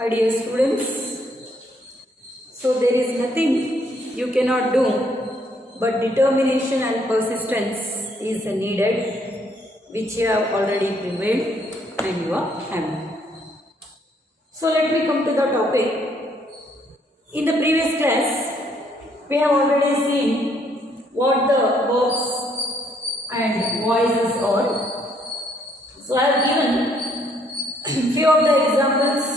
Hi dear students, so there is nothing you cannot do, but determination and persistence is needed, which you have already prevailed and you are having. So let me come to the topic. In the previous class, we have already seen what the verbs and voices are. So I have given few of the examples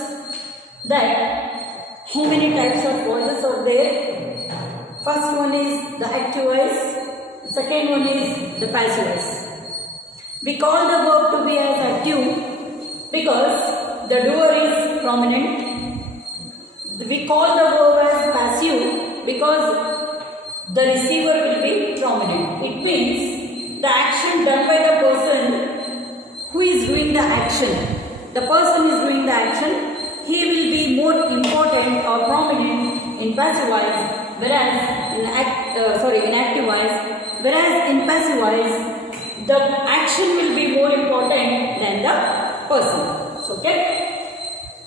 that how many types of voices are there. First one is the active voice, second one is the passive voice. We call the verb to be as active because the doer is prominent. We call the verb as passive because the receiver will be prominent. It means the action done by the person who is doing the action. The person is doing the action. He will be more important or prominent in passive voice, whereas in active voice. Whereas in passive voice, the action will be more important than the person. Okay.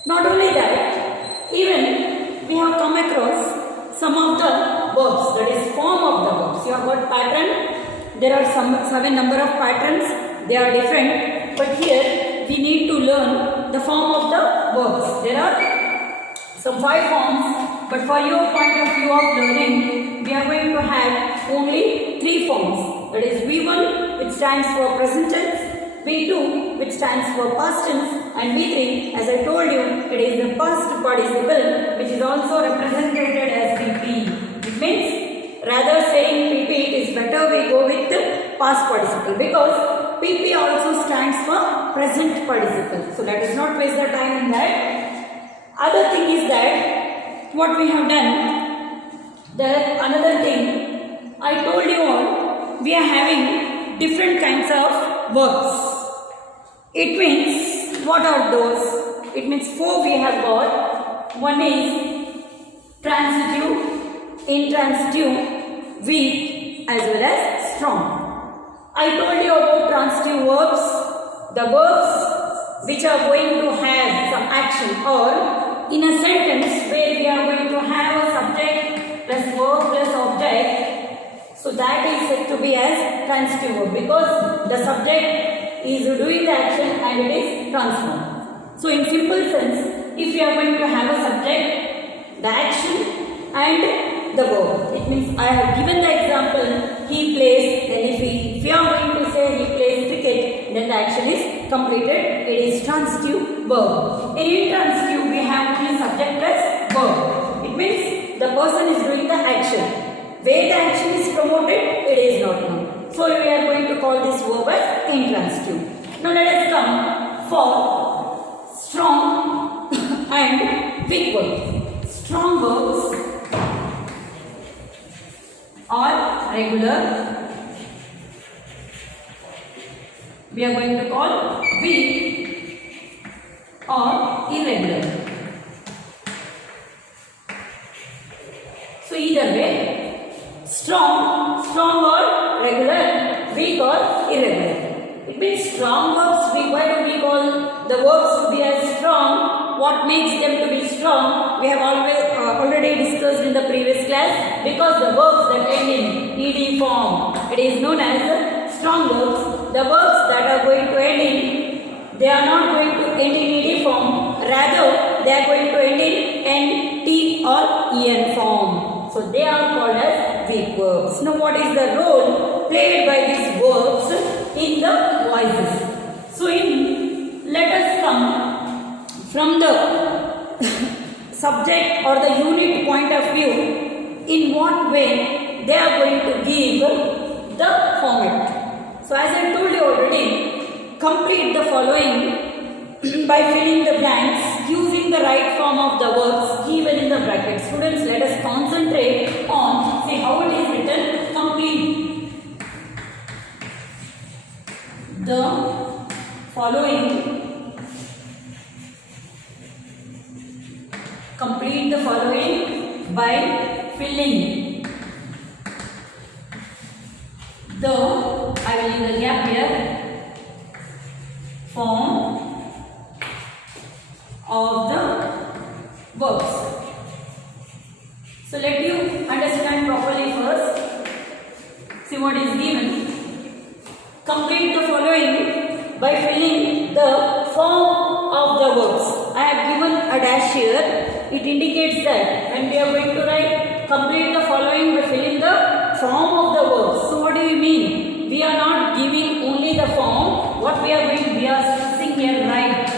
Not only that, even we have come across some of the verbs, that is form of the verbs. You have got pattern. There are some 7 number of patterns. They are different, but here we need to learn the form of the verbs. There are some 5 forms, but for your point of view of learning, we are going to have only 3 forms. That is V1, which stands for present tense, V2, which stands for past tense, and V3, as I told you, it is the past participle, which is also represented as PP. It means rather saying PP, it is better we go with the past participle because PP also stands for present participle. So let us not waste the time in that. Other thing is that what we have done, another thing, I told you all, we are having different kinds of verbs. It means, what are those? It means 4 we have got. One is transitive, intransitive, weak, as well as strong. I told you about transitive verbs, the verbs which are going to have some action, or in a sentence where we are going to have a subject plus verb plus object. So that is said to be as transitive verb because the subject is doing the action and it is transformed. So in simple sense, if you are going to have a subject, the action and the verb, it means I have given the example, he plays, then if you are going to say he plays cricket, then the action is completed, it is transitive verb. In intransitive, we have only subject plus verb. It means the person is doing the action. Where the action is promoted, it is not known. So we are going to call this verb as intransitive. Now let us come for strong and weak verbs. Strong verbs are regular. We are going to call weak or irregular. So either way, strong or regular, weak or irregular. It means strong verbs, why do we call the verbs to be as strong? What makes them to be strong? We have already discussed in the previous class, because the verbs that end in ed form, it is known as strong verbs. The verbs that are going to end in, they are not going to end in ed form, rather they are going to end in nt or en form. So they are called as weak verbs. Now what is the role played by these verbs in the voices? So let us come from the subject or the unit point of view, in what way they are going to give the format. So as I told you already, complete the following by filling the blanks using the right form of the verbs given in the bracket. Students, let us concentrate on, see how it is written. Complete the following. Complete the following by filling the, I will leave the gap here, form of the verbs. So let you understand properly first. See what is given. Complete the following by filling the form of the verbs. I have given a dash here. It indicates that when we are going to write complete the following by filling the form of the verbs. So what do you mean? We are not giving only the form. What we are doing, we are stressing here right.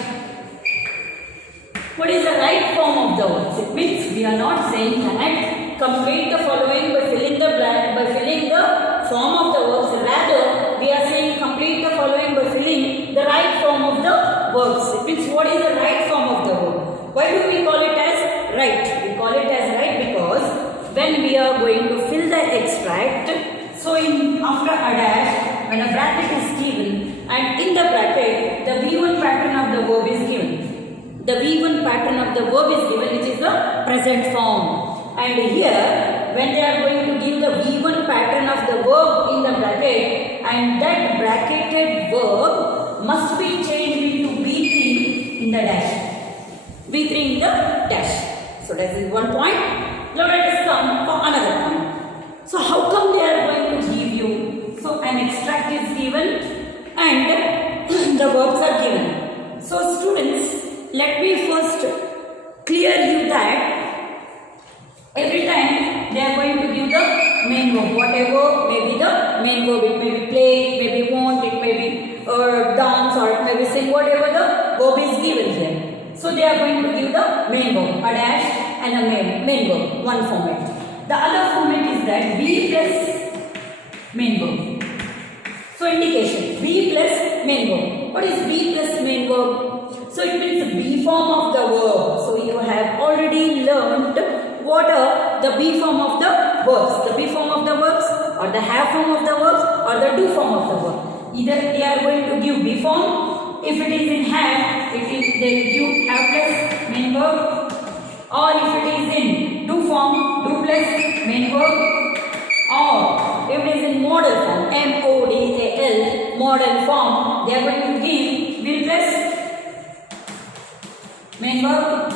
What is the right form of the verbs? It means we are not saying that complete the following by filling the blank, by filling the form of the verbs. Rather, we are saying complete the following by filling the right form of the verbs. It means what is the right form of the verb? Why do we call it as right? We call it as right because when we are going to fill the extract, so in after a dash, when a bracket is given, and in the bracket, the V1 pattern of the verb is given. The V1 pattern of the verb is given, which is the present form. And here, when they are going to give the V1 pattern of the verb in the bracket, and that bracketed verb must be changed into V3 in the dash. V3 in the dash. So that is one point. Now let us come for another point. So how come they are going to give you? So an extract is given and the verbs are given. So students, let me first clear you that every time they are going to give the main verb, whatever may be the main verb. It may be play, it may be want, it may be dance, or it may be sing, whatever the verb is given here. So they are going to give the main verb, a dash and a main verb, one format. The other format is that be plus main verb. So indication, be plus main verb. What is be plus main verb? So it means the be form of the verb. So you have already learned what are the be form of the verbs. The be form of the verbs, or the have form of the verbs, or the do form of the verb. Either they are going to give be form. If it is in have, they will give have plus main verb. Or if it is in do form, do plus main verb. Or if it is in modal form, M-O-D-A-L, modal form, they are going to give will plus main verb,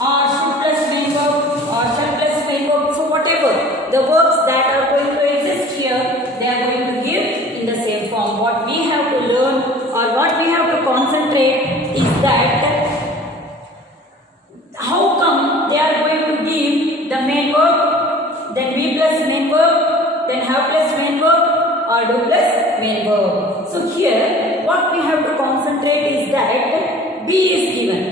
or should plus main verb, or shall plus main verb. So whatever the verbs that are going to exist here, they are going to give in the same form. What we have to learn, or what we have to concentrate is that how come they are going to give the main verb, then be plus main verb, then have plus main verb, or do plus main verb. So here what we have to concentrate is that be is given.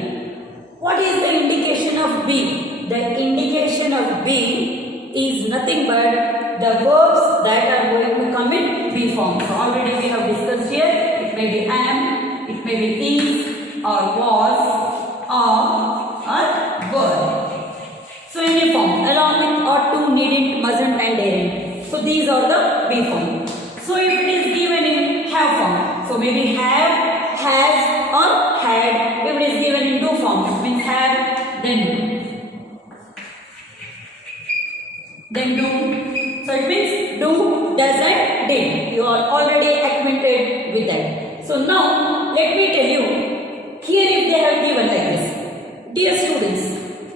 What is the indication of be? The indication of be is nothing but the verbs that are going to come in be form. So already we have discussed here, it may be am, it may be is, or was, or were. So any form, along with ought to, needn't, mustn't and daren't. So these are the be form. So if it is given in have form, so maybe have, has, or had. If it is given in do form, it means have, then do. So it means do, does and did. You are already acquainted with that. So now let me tell you, here if they have given like this, dear students,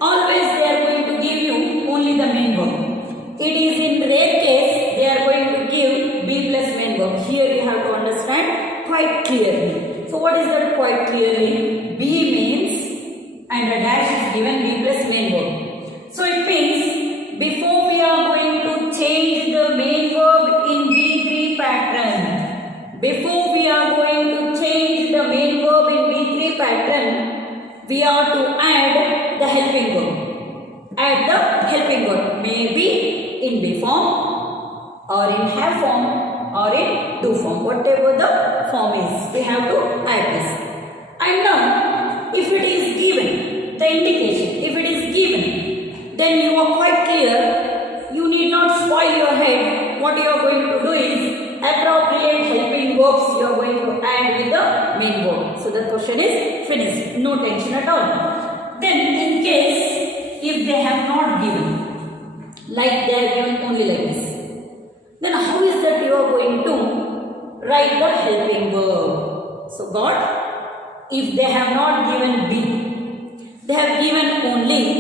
always they are going to give you only the main verb. It is in rare case they are going to give be plus main verb. Here you have to understand quite clearly. So what is that quite clearly? Be means, and a dash is given be plus main verb. So it means before we are going to change the main verb in V3 pattern, before we are going to change the main verb in V3 pattern, we are to add the helping verb. Add the helping verb, maybe in be form, or in have form, or in do form, whatever the form is, we have to add this. And now, if it is given, the indication, if it is given, then you are quite clear, you need not spoil your head. What you are going to do is, appropriate helping verbs you are going to add with the main verb. So the question is finished, no tension at all. Then in case, if they have not given, like they are given only like this, then how is that you are going to write the helping verb? So God, if they have not given be, they have given only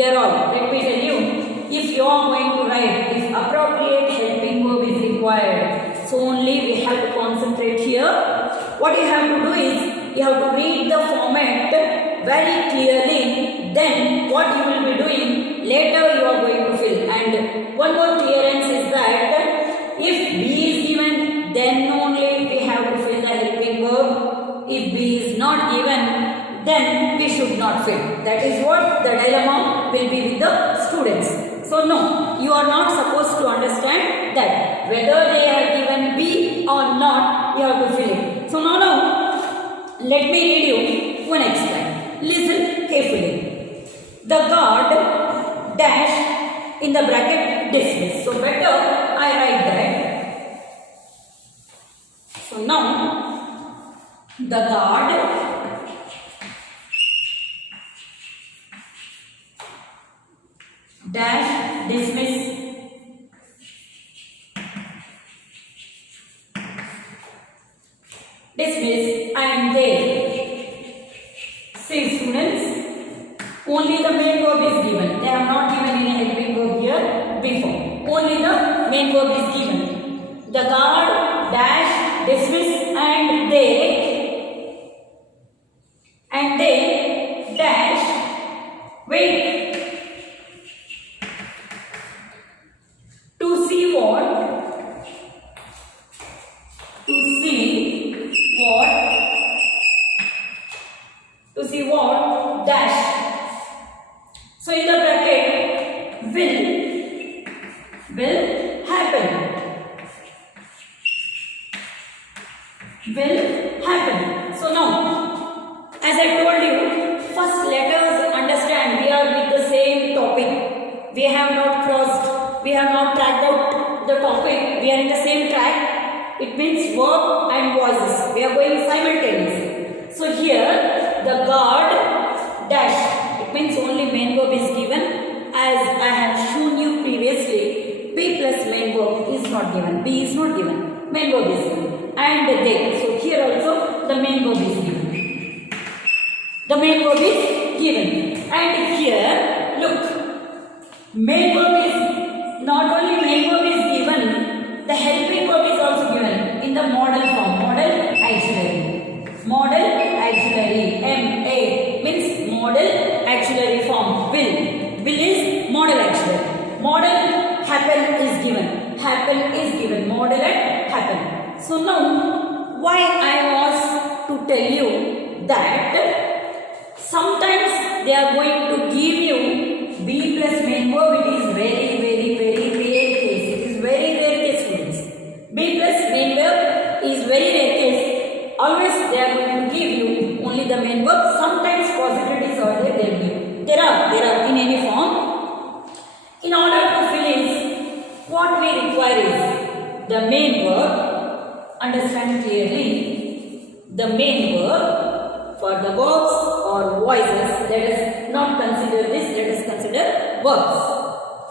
here all, let me tell you, if you are going to write, if appropriate helping verb is required, so only we have to concentrate here. What you have to do is, you have to read the format very clearly, then what you will be doing, later you are going to fill. And one more clearance is that, if B is given, then only we have to fill the helping verb. If B is not given, then we should not fill. That is what the dilemma will be with the students. So no, you are not supposed to understand that whether they are given B or not, you have to fill it. So now let me read you one example. Listen carefully. The guard dash in the bracket dismiss. So better I write that. So now the guard dash dismiss and they. See students, only the main verb is given. They have not given any helping verb here before. Only the main verb is given. The guard dash dismiss and they dash wait to see what dash. So in the bracket will happen. So now, as I told you, first let us understand we are with the same topic. We have not crossed, we have not tracked out the topic. We are in the same track. It means verb and voices. We are going simultaneously. So here the guard dash, it means only main verb is given. As I have shown you previously, B plus main verb is not given. B is not given. Main verb is given. And they. So here also the main verb is given. The main verb is given. And here, look, main verb is, not only main verb is given, the helping verb is also given in the modal form. Modal auxiliary. MA means modal auxiliary form. Will is modal auxiliary. Modal happen is given. Modal and happen. So now, why I was to tell you that sometimes they are going to give you B plus main verb. It is very rare case. It is very rare case, students. B plus main verb is very rare case. Always they are going to give you only the main verb. Sometimes possibilities are there. They will give. There are in any form. In order to fill in, what we require is the main verb. Understand clearly, the main verb for the verbs or voices. Let us not consider this, let us consider verbs.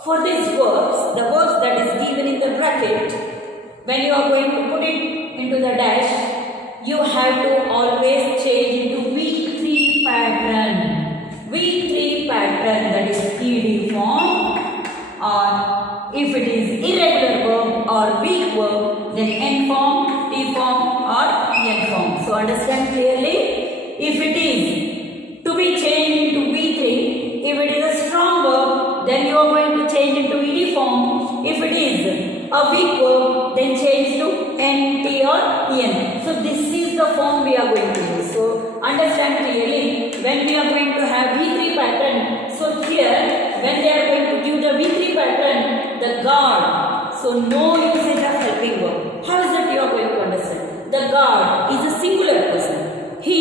For these verbs, the verbs that is given in the bracket, when you are going to put it into the dash, you have to always change into V3 pattern. V3 pattern, that is ED form, or if it is irregular verb or weak verb, then N form, T form or N form. So understand clearly, if it is to be changed into V3, if it is a strong verb, then you are going to change into ED form. If it is a weak verb, then change to N, T or En. So this is the form we are going to use. So understand clearly, when we are going to have V3 pattern, so here when they are going to give the V3 pattern, the guard, so no usage of helping verb. How is that you are going to understand? The guard is a singular person. He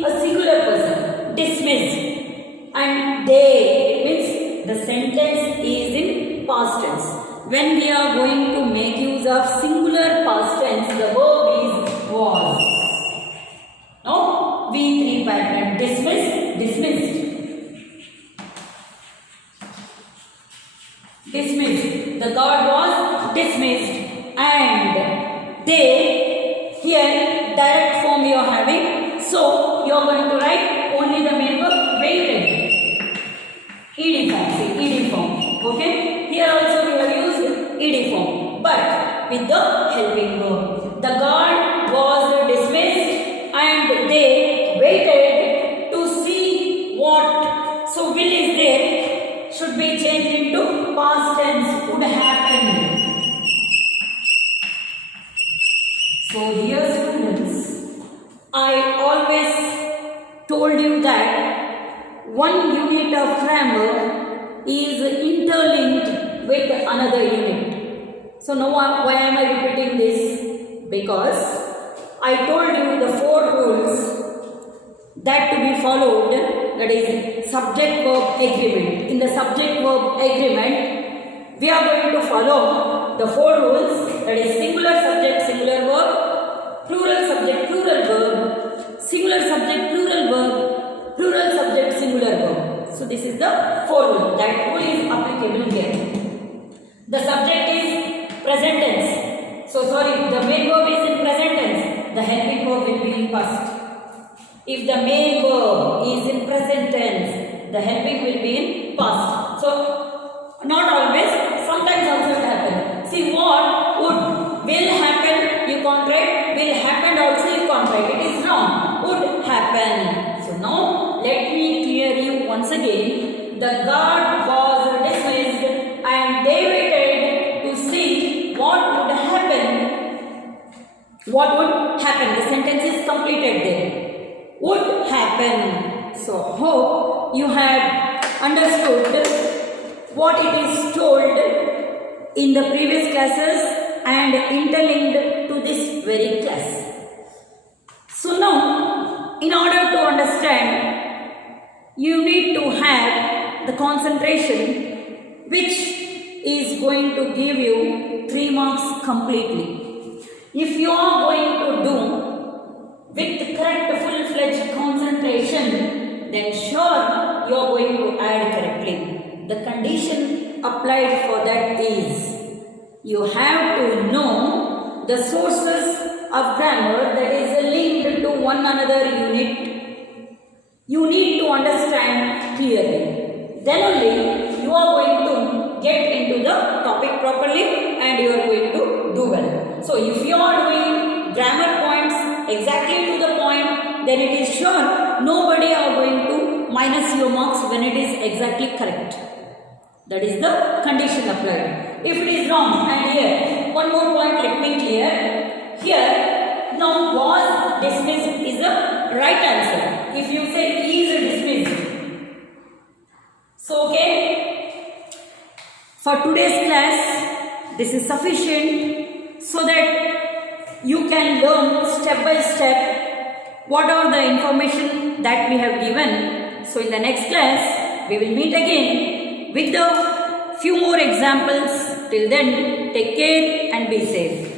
is a singular person. Dismissed. And they means the sentence is in past tense. When we are going to make use of singular past tense, the verb is was. No? V3 pattern. Dismissed. The guard was dismissed. And they, here direct form you are having. So you are going to write only the main verb waited. ED form. So will is there should be changed into past tense, would happen. So dear students, I always told you that one unit of grammar is interlinked with another unit. So now why am I repeating this? Because I told you the 4 rules that to be followed, that is subject verb agreement. In the subject verb agreement, we are going to follow the 4 rules, that is singular subject, singular verb, plural subject, plural verb, singular subject, plural verb, plural subject, singular verb. So this is the 4 rule. That rule is applicable here. The subject is present tense. So sorry, the main verb is in present tense. The helping verb will be in past. If the main verb is in present tense, the helping will be in past. So not always, sometimes also it happens. See what would, will happen, you contract, will happen also you contract. It is wrong. Would happen. So now let me clear you once again. The guard was dismissed and they waited to see what would happen. What would happen? The sentence is completed there. Would happen. So hope you have understood what it is told in the previous classes and interlinked to this very class. So now, in order to understand, you need to have the concentration which is going to give you 3 marks completely. If you are going to do with correct full-fledged concentration, then sure you are going to add correctly. The condition applied for that is you have to know the sources of grammar that is linked to one another unit. You need to understand clearly. Then only you are going to get into the topic properly and you are going to do well. So if you are doing grammar points exactly to the point, then it is sure nobody are going to minus your marks when it is exactly correct. That is the condition applied. If it is wrong, and here one more point let me clear. Here now was dismissed is the right answer. If you say is dismissed. So okay, for today's class this is sufficient so that you can learn step by step what are the information that we have given. So in the next class we will meet again with the few more examples. Till then, take care and be safe.